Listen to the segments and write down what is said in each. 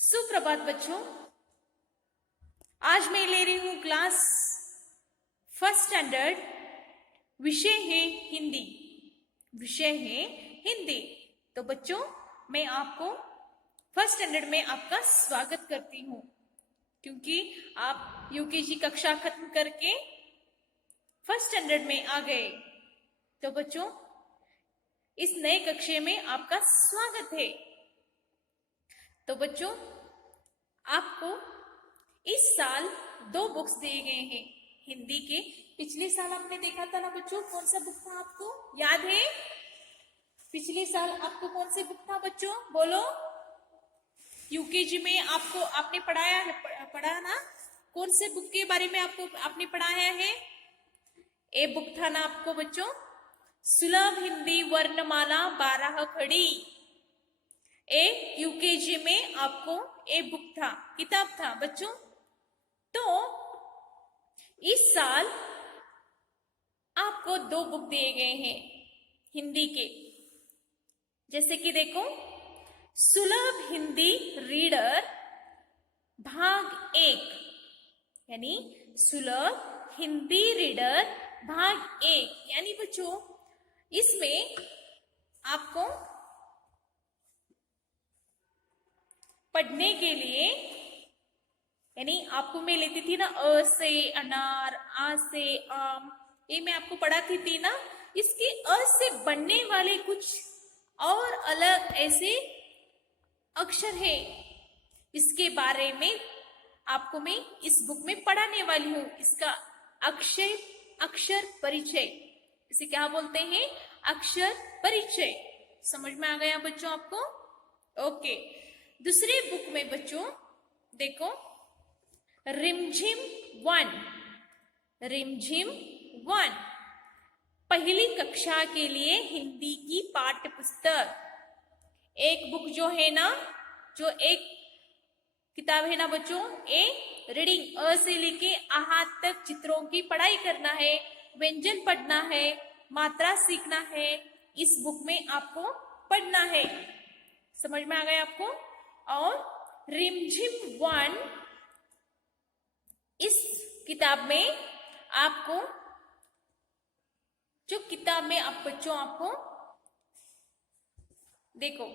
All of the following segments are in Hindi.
सुप्रभात बच्चों। आज मैं ले रही हूं क्लास फर्स्ट स्टैंडर्ड। विषय है हिंदी। विषय है हिंदी। तो बच्चों, मैं आपको फर्स्ट स्टैंडर्ड में आपका स्वागत करती हूं, क्योंकि आप यूकेजी कक्षा खत्म करके फर्स्ट स्टैंडर्ड में आ गए। तो बच्चों, इस नए कक्षा में आपका स्वागत है। तो बच्चों, आपको इस साल 2 बुक्स दिए गए हैं हिंदी के। पिछले साल आपने देखा था ना बच्चों, कौन सा बुक था आपको याद है? पिछले साल आपको कौन सी बुक था बच्चों, बोलो। यूकेजी में आपको आपने पढ़ा ना? कौन से बुक के बारे में आपने पढ़ाया है? ए बुक था ना आपको बच्चों, सुलभ हिंदी वर्णमाला 12 खड़ी। ए यूकेजी में आपको ए बुक था, किताब था बच्चों। तो इस साल आपको 2 बुक दिए गए हैं हिंदी के। जैसे कि देखो, सुलभ हिंदी रीडर भाग 1, यानी सुलभ हिंदी रीडर भाग 1, यानी बच्चों इसमें आपको पढ़ने के लिए, यानी आपको मैं लेती थी ना अ से अनार, आ से आम, ये मैं आपको पढ़ाती थी ना। इसके अ से बनने वाले कुछ और अलग ऐसे अक्षर है, इसके बारे में आपको मैं इस बुक में पढ़ाने वाली हूं। इसका अक्षर परिचय, इसे क्या बोलते हैं? अक्षर परिचय। समझ में आ गया बच्चों आपको? ओके। दूसरे बुक में बच्चों देखो, रिमझिम 1, रिमझिम 1 पहली कक्षा के लिए हिंदी की पाठ्य पुस्तक। एक बुक जो है ना, जो एक किताब है ना बच्चों, ए रीडिंग, अ से लेके आहा तक चित्रों की पढ़ाई करना है, व्यंजन पढ़ना है, मात्रा सीखना है। इस बुक में आपको पढ़ना है। समझ में आ गया आपको? और रिमझिम 1 इस किताब में आपको, जो किताब में आप बच्चों आपको देखो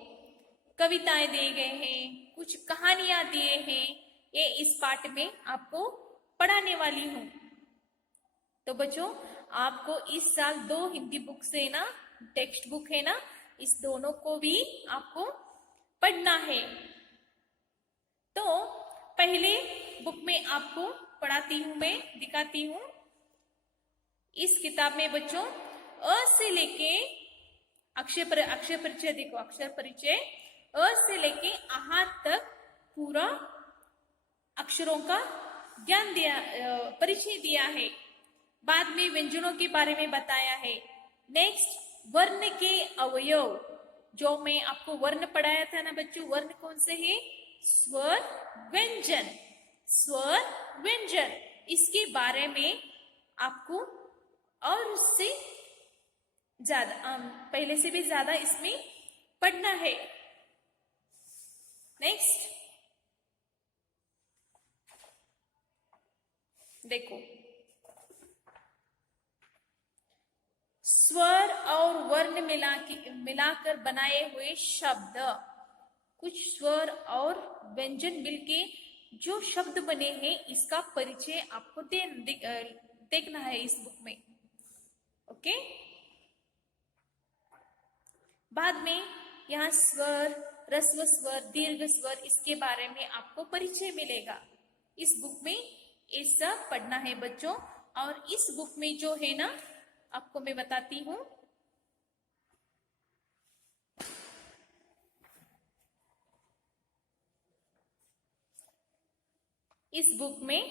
कविताएं दिए गए हैं, कुछ कहानियां दिए हैं। ये इस पाठ में आपको पढ़ाने वाली हूं। तो बच्चों, आपको इस साल 2 हिंदी बुक से ना, टेक्स्ट बुक है ना, इस दोनों को भी आपको पढ़ना है। तो पहले बुक में आपको पढ़ाती हूं, मैं दिखाती हूं। इस किताब में बच्चों अ से लेके अक्षर परिचय देखो, अक्षर परिचय अ से लेके आहा तक पूरा अक्षरों का ज्ञान दिया, परिचय दिया है। बाद में व्यंजनों के बारे में बताया है। नेक्स्ट, वर्ण के अवयव, जो मैं आपको वर्ण पढ़ाया था ना बच्चों, वर्ण कौन से है? स्वर, व्यंजन। स्वर, व्यंजन, इसके बारे में आपको और उससे ज्यादा, पहले से भी ज्यादा इसमें पढ़ना है। नेक्स्ट देखो, स्वर और वर्ण मिलाकर बनाए हुए शब्द, कुछ स्वर और व्यंजन मिलके जो शब्द बने हैं, इसका परिचय आपको देखना है इस बुक में। ओके। बाद में यहाँ स्वर, ह्रस्व स्वर, दीर्घ स्वर, इसके बारे में आपको परिचय मिलेगा। इस बुक में ये सब पढ़ना है बच्चों। और इस बुक में जो है ना, आपको मैं बताती हूं। इस बुक में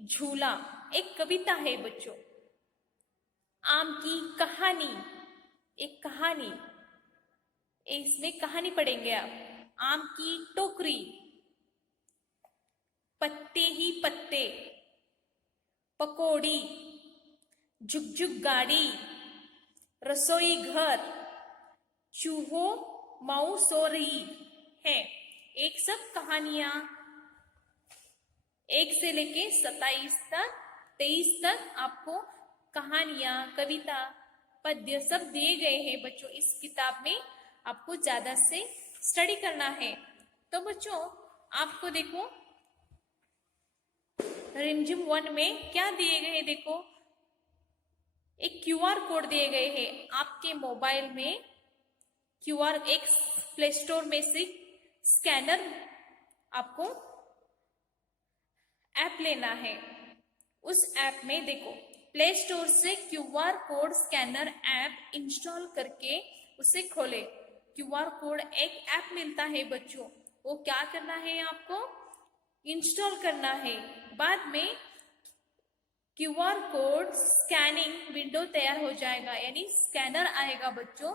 झूला एक कविता है बच्चों। आम की कहानी, एक कहानी, इसमें कहानी पढ़ेंगे आप। आम की टोकरी, पत्ते ही पत्ते, पकौड़ी, झुकझुक गाड़ी, रसोई घर, चूहो माऊ सो रही है। एक सब कहानियां 1 से लेके 23 तक आपको कहानियां, कविता, पद्य सब दिए गए हैं बच्चों। इस किताब में आपको ज्यादा से स्टडी करना है। तो बच्चों आपको देखो रिमझिम 1 में क्या दिए गए हैं, देखो एक क्यूआर कोड दिए गए हैं। आपके मोबाइल में क्यूआर एक प्ले स्टोर में से स्कैनर आपको ऐप लेना है। उस ऐप में देखो प्ले स्टोर से QR code scanner app install करके उसे खोले। क्यूआर कोड एक ऐप मिलता है बच्चों, वो क्या करना है आपको, इंस्टॉल करना है। बाद में क्यूआर कोड स्कैनिंग विंडो तैयार हो जाएगा, यानी स्कैनर आएगा बच्चों।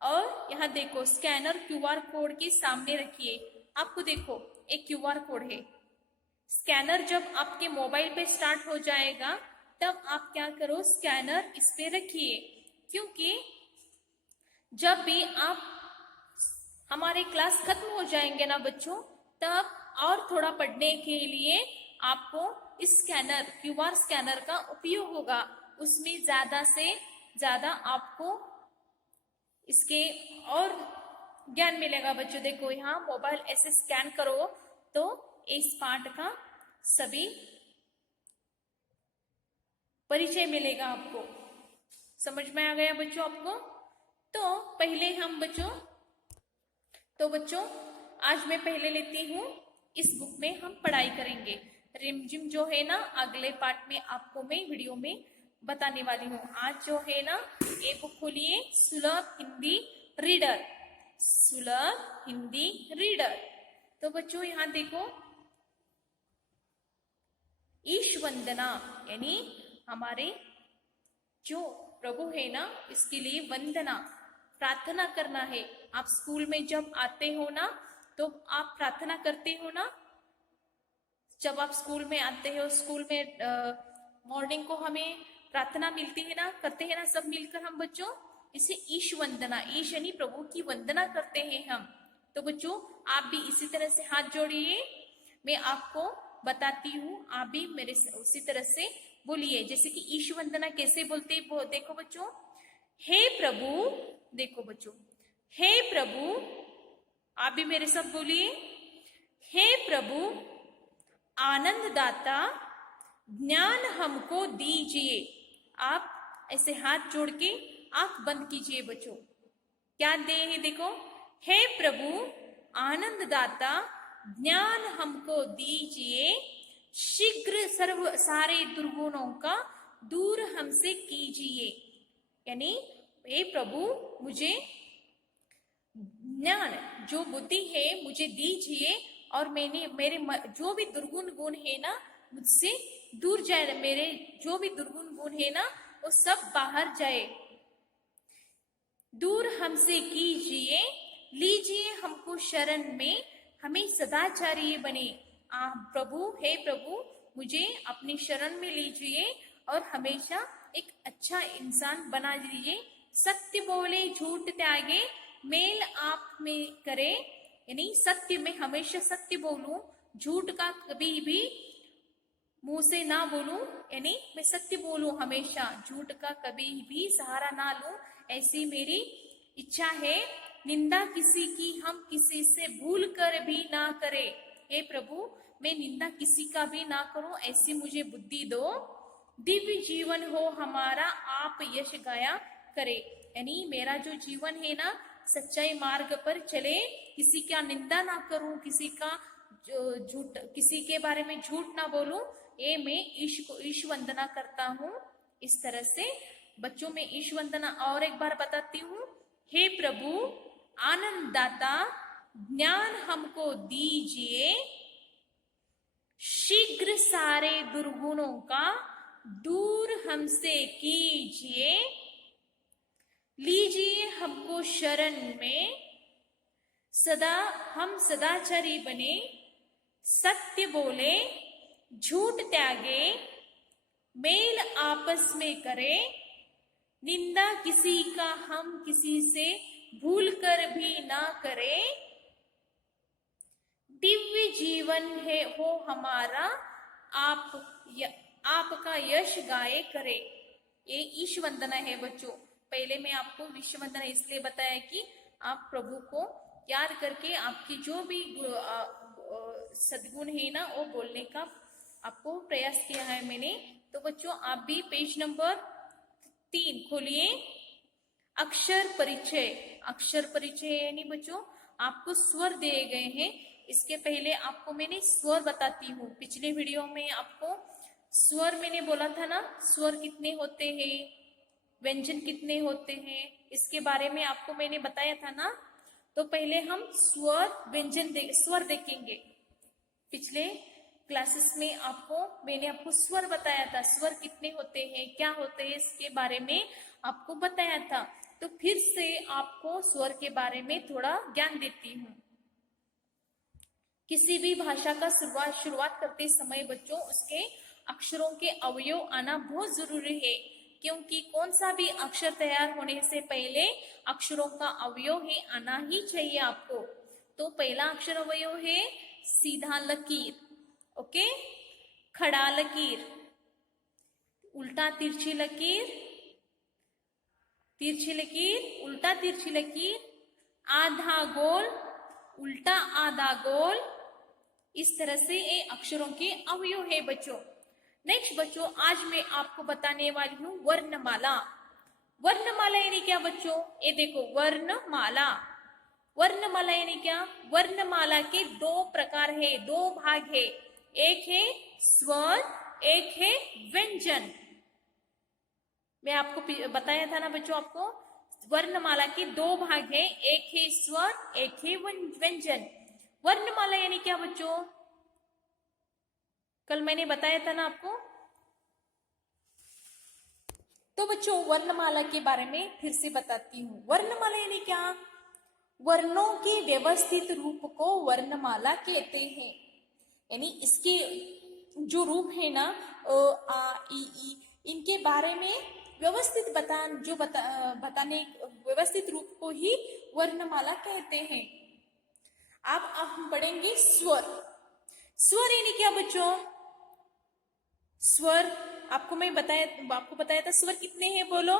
और यहाँ देखो स्कैनर क्यूआर कोड के सामने रखिए। आपको देखो एक क्यूआर कोड है। स्कैनर जब आपके मोबाइल पे स्टार्ट हो जाएगा तब आप क्या करो, स्कैनर इस पे रखिए, क्योंकि जब भी आप हमारे क्लास खत्म हो जाएंगे ना बच्चों, तब और थोड़ा पढ़ने के लिए आपको इस स्कैनर क्यूआर स्कैनर का उपयोग होगा। उसमें ज्यादा से ज्यादा आपको इसके और ज्ञान मिलेगा बच्चों। देखो यहाँ मोबाइल ऐसे स्कैन करो तो इस पाठ का सभी परिचय मिलेगा आपको। समझ में आ गया बच्चों आपको? तो पहले हम बच्चों आज मैं पहले लेती हूँ, इस बुक में हम पढ़ाई करेंगे। रिमझिम जो है ना अगले पार्ट में आपको मैं वीडियो में बताने वाली हूँ। आज जो है ना ये बुक खोलिए, सुलभ हिंदी रीडर, सुलभ हिंदी रीडर। तो बच्चों यहाँ देखो ईश वंदना, यानी हमारे जो प्रभु है ना इसके लिए वंदना, प्रार्थना करना है। आप स्कूल में जब आते हो ना तो आप प्रार्थना करते हो ना। जब आप स्कूल में आते हो, स्कूल में मॉर्निंग को हमें प्रार्थना मिलती है ना, करते हैं ना सब मिलकर हम बच्चों। इसे ईश वंदना, ईश यानी प्रभु की वंदना करते हैं हम। तो बच्चों आप भी इसी तरह से हाथ जोड़िए, मैं आपको बताती हूँ, आप भी मेरे उसी तरह से बोलिए। जैसे कि ईश वंदना कैसे बोलते हैं, देखो बच्चों, हे प्रभु, देखो बच्चों, हे प्रभु, आप भी मेरे साथ बोलिए, हे प्रभु आनंद दाता ज्ञान हमको दीजिए। आप ऐसे हाथ जोड़ के आंख बंद कीजिए बच्चों। क्या दे है, देखो, हे प्रभु आनंद दाता ज्ञान हमको दीजिए, शीघ्र सर्व सारे दुर्गुणों का दूर हमसे कीजिए। यानी हे प्रभु मुझे ज्ञान, जो बुद्धि है मुझे दीजिए, और मेरे जो भी दुर्गुण गुण है ना मुझसे दूर जाए, मेरे जो भी दुर्गुण गुण है ना वो सब बाहर जाए, दूर हमसे कीजिए, लीजिए हमको शरण में, हमें सदाचारी बने। प्रभु, हे प्रभु मुझे अपनी शरण में लीजिए और हमेशा एक अच्छा इंसान बना दीजिए। सत्य बोले झूठ त्यागे, मेल आप में करे, यानी सत्य में हमेशा सत्य बोलूं, झूठ का कभी भी मुंह से ना बोलूं, यानी मैं सत्य बोलूं हमेशा, झूठ का कभी भी सहारा ना लूं, ऐसी मेरी इच्छा है। निंदा किसी की हम किसी से भूल कर भी ना करें। हे प्रभु मैं निंदा किसी का भी ना करूं, ऐसी मुझे बुद्धि दो। दिव्य जीवन हो हमारा, आप यश गाया करे। यानी मेरा जो जीवन है ना सच्चाई मार्ग पर चले, किसी का निंदा ना करूं, किसी का झूठ, किसी के बारे में झूठ ना बोलूं, ये मैं ईश वंदना करता हूँ। इस तरह से बच्चों में ईश वंदना और एक बार बताती हूँ। हे प्रभु आनंद दाता ज्ञान हमको दीजिए, शीघ्र सारे दुर्गुणों का दूर हमसे कीजिए, लीजिए हमको शरण में, सदा हम सदाचारी बने, सत्य बोले झूठ त्यागे, मेल आपस में करे, निंदा किसी का हम किसी से भूल कर भी ना करे, दिव्य जीवन है हो हमारा, आपका यश गाए करे। ये ईश वंदना है बच्चों। पहले मैं आपको विश्व वंदना इसलिए बताया कि आप प्रभु को याद करके आपकी जो भी सद्गुण है ना वो बोलने का आपको प्रयास किया है मैंने। तो बच्चों आप भी पेज नंबर 3 खोलिए। अक्षर परिचय। अक्षर परिचय यानी बच्चों आपको स्वर दिए गए हैं। इसके पहले आपको मैंने स्वर बताती हूँ। पिछले वीडियो में आपको स्वर मैंने बोला था ना, स्वर कितने होते हैं, व्यंजन कितने होते हैं, इसके बारे में आपको मैंने बताया था ना। तो पहले हम स्वर स्वर देखेंगे। पिछले क्लासेस में मैंने आपको स्वर बताया था, स्वर कितने होते हैं, क्या होते हैं, इसके बारे में आपको बताया था। तो फिर से आपको स्वर के बारे में थोड़ा ज्ञान देती हूँ। किसी भी भाषा का शुरुआत करते समय बच्चों उसके अक्षरों के अवयव आना बहुत जरूरी है, क्योंकि कौन सा भी अक्षर तैयार होने से पहले अक्षरों का अवयव ही आना ही चाहिए आपको। तो पहला अक्षर अवयव है सीधा लकीर, ओके, खड़ा लकीर, उल्टा तिरछी लकीर, तिरछी लकीर, उल्टा तिरछी लकीर, आधा गोल, उल्टा आधा गोल। इस तरह से ये अक्षरों के अवयव है बच्चों। नेक्स्ट बच्चों आज मैं आपको बताने वाली हूँ वर्णमाला। वर्णमाला यानी क्या बच्चों? ये देखो वर्णमाला। वर्णमाला यानी क्या? वर्णमाला के 2 प्रकार है, 2 भाग है। एक है स्वर, एक है व्यंजन। मैं आपको बताया था ना बच्चों, आपको वर्णमाला के 2 भाग है, एक है स्वर, एक है व्यंजन। वर्णमाला यानी क्या बच्चों? कल मैंने बताया था ना आपको। तो बच्चों वर्णमाला के बारे में फिर से बताती हूँ। वर्णमाला यानी क्या? वर्णों के व्यवस्थित रूप को वर्णमाला कहते हैं। यानी इसके जो रूप है ना अ आ इ ई, इनके बारे में व्यवस्थित बताने व्यवस्थित रूप को ही वर्णमाला कहते हैं। अब हम पढ़ेंगे स्वर। स्वर यानी क्या बच्चों? स्वर आपको बताया था स्वर कितने हैं, बोलो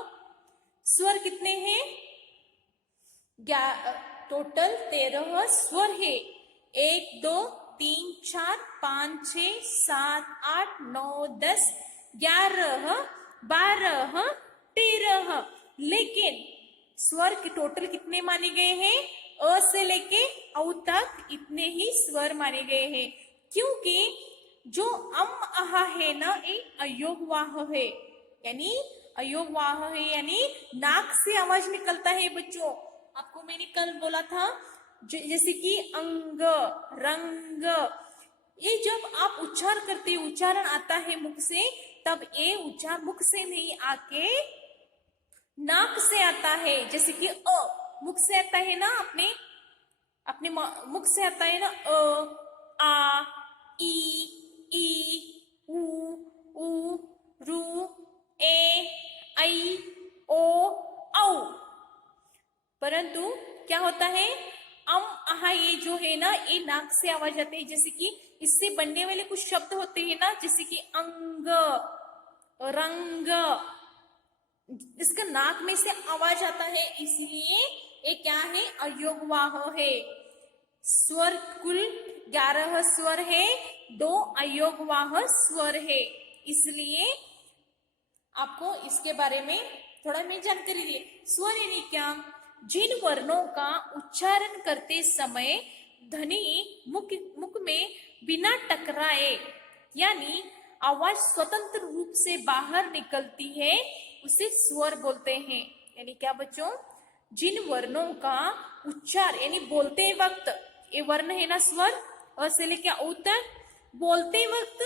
स्वर कितने हैं? टोटल 13 स्वर है। 1 2 3 4 5 6 7 8 9 10 11 12 13। लेकिन स्वर के टोटल कितने माने गए हैं? अ से लेके औ तक इतने ही स्वर माने गए हैं, क्योंकि जो आहा है ना ये अयोगवाह है। यानी अयोगवाह है यानी नाक से आवाज निकलता है बच्चों। आपको मैंने कल बोला था जैसे कि अंग, रंग, ये जब आप उच्चार करते, उच्चारण आता है मुख से, तब ये उच्चार मुख से नहीं आके नाक से आता है। जैसे कि अ मुख से आता है ना, अपने मुख से आता है ना, आ, ई, उ, रु, ए, ऐ, ओ, औ। परंतु क्या होता है, आहा ये जो है ना ये नाक से आवाज आती है। जैसे कि इससे बनने वाले कुछ शब्द होते हैं ना, जैसे कि अंग, रंग, इसका नाक में से आवाज आता है, इसलिए ये क्या है? अयोगवाह है। स्वर कुल 11 स्वर है, 2 अयोगवाह स्वर है। इसलिए आपको इसके बारे में थोड़ा मैं जानकारी दी। स्वर यानी क्या? जिन वर्णों का उच्चारण करते समय ध्वनि मुख में बिना टकराए यानी आवाज स्वतंत्र रूप से बाहर निकलती है, उसे स्वर बोलते हैं। यानी क्या बच्चों? जिन वर्णों का उच्चार यानी बोलते वक्त, ये वर्ण है ना स्वर, अ से लेके औ तक, बोलते वक्त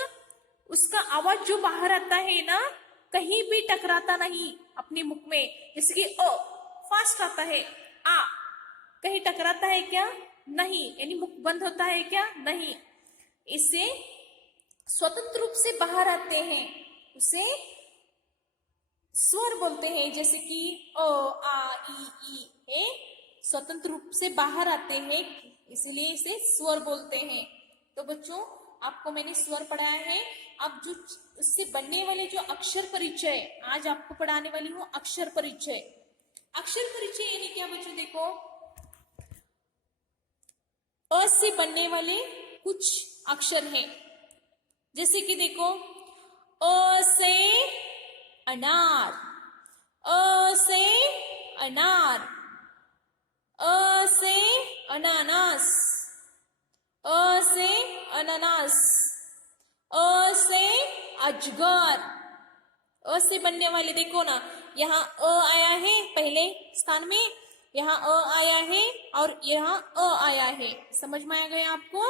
उसका आवाज जो बाहर आता है ना कहीं भी टकराता नहीं अपने मुख में। जैसे कि अ फास्ट आता है, आ कहीं टकराता है क्या? नहीं। यानी मुख बंद होता है क्या? नहीं। इससे स्वतंत्र रूप से बाहर आते हैं, उसे स्वर बोलते हैं। जैसे कि अ, आ, ई, स्वतंत्र रूप से बाहर आते हैं इसीलिए इसे स्वर बोलते हैं। तो बच्चों आपको मैंने स्वर पढ़ाया है। अब जो उससे बनने वाले जो अक्षर परिचय, आज आपको पढ़ाने वाली हूँ अक्षर परिचय। अक्षर परिचय यानी क्या बच्चों, देखो अ से बनने वाले कुछ अक्षर हैं, जैसे कि देखो अ से अनार, अ से अनार, अ से अनानास, अ से अनानास, अ से अजगर। अ से बनने वाले देखो ना, यहाँ अ आया है पहले स्थान में, यहाँ अ आया है और यहाँ अ आया है। समझ में आ गया आपको?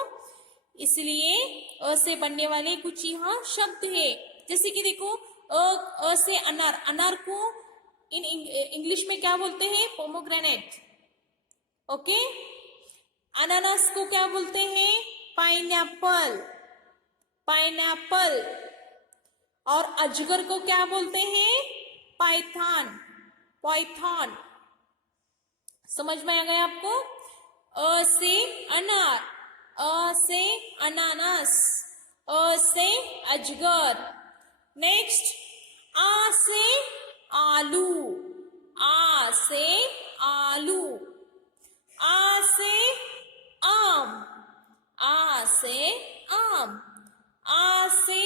इसलिए अ से बनने वाले कुछ यहाँ शब्द है, जैसे कि देखो अ से अनार। अनार को इन इंग्लिश में क्या बोलते हैं? पोमोग्रेनेट। ओके। अनानास को क्या बोलते हैं? Pineapple, pineapple. और अजगर को क्या बोलते हैं? Python, Python. समझ में आ गया आपको? अ से अनार, अ से अनानास, अ से अजगर। नेक्स्ट आ से आलू, आ से आलू, आ से आम, आ से आम, आ से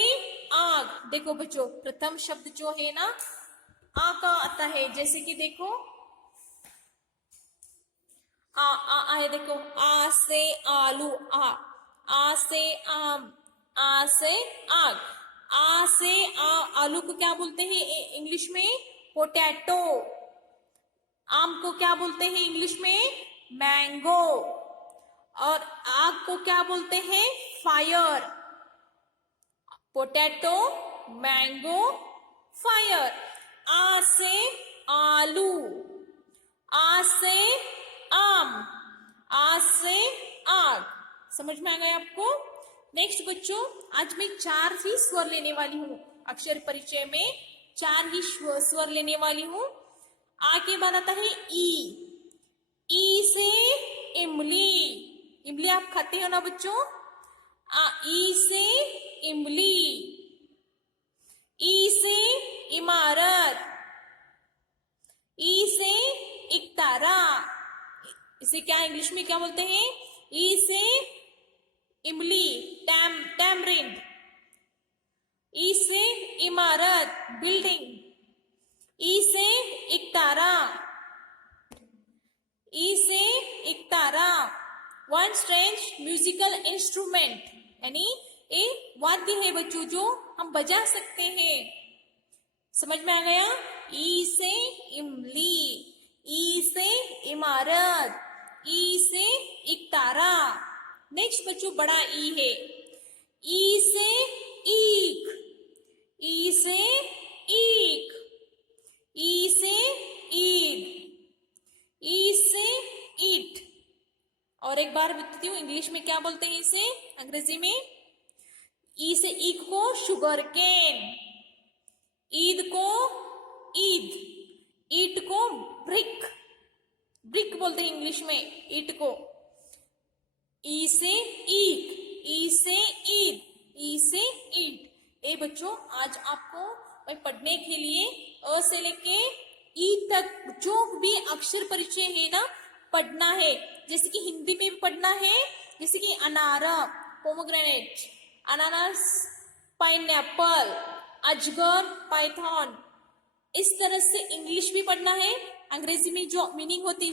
आग। देखो बच्चों प्रथम शब्द जो है ना आ का आता है, जैसे कि देखो आ है, देखो आ से आलू, आ से आम, आ से आग। आ से आलू को क्या बोलते हैं इंग्लिश में? पोटैटो। आम को क्या बोलते हैं इंग्लिश में? मैंगो। और आग को क्या बोलते हैं? फायर। Potato, mango, fire. आ से आलू, आ से आम, आ से आग। समझ में आ गया आपको? नेक्स्ट बच्चों आज मैं 4 ही स्वर लेने वाली हूँ। अक्षर परिचय में 4 ही स्वर लेने वाली हूँ। आ के बाद आता है ई। ई से इमली। इमली आप खाते हो ना बच्चों? ई से इमली। ई से इमारत। ई से इकतारा। इसे क्या इंग्लिश में क्या बोलते हैं? ई से इमली, टैमरिंड। ई से इमारत, बिल्डिंग। ई से इकतारा, ई से इकतारा। वन स्ट्रेंज म्यूजिकल इंस्ट्रूमेंट, यानी ये वाद्य है बच्चों जो हम बजा सकते हैं। समझ में आ गया? ई से इमली, ई से इमारत, ई से इकतारा। नेक्स्ट बच्चों बड़ा ई है। ई से ईख, ई से ईख, ई से ईद, ई से ईट। और एक बार बताती हूँ इंग्लिश में क्या बोलते हैं इसे अंग्रेजी में। ई से ईख को शुगर केन, ईद को ईद, ईट को ब्रिक, ब्रिक बोलते हैं इंग्लिश में ईट को। ई से ईख, ई से ईद, ई से ईट। ए बच्चों आज आपको मैं पढ़ने के लिए अ से लेके ई तक जो भी अक्षर परिचय है ना पढ़ना है। जैसे कि हिंदी में भी पढ़ना है, जैसे कि अनारा, पोमोग्रेनेट, अनानास, पाइनएप्पल, अजगर, पाइथन। इस तरह से इंग्लिश भी पढ़ना है। अंग्रेजी में जो मीनिंग होती है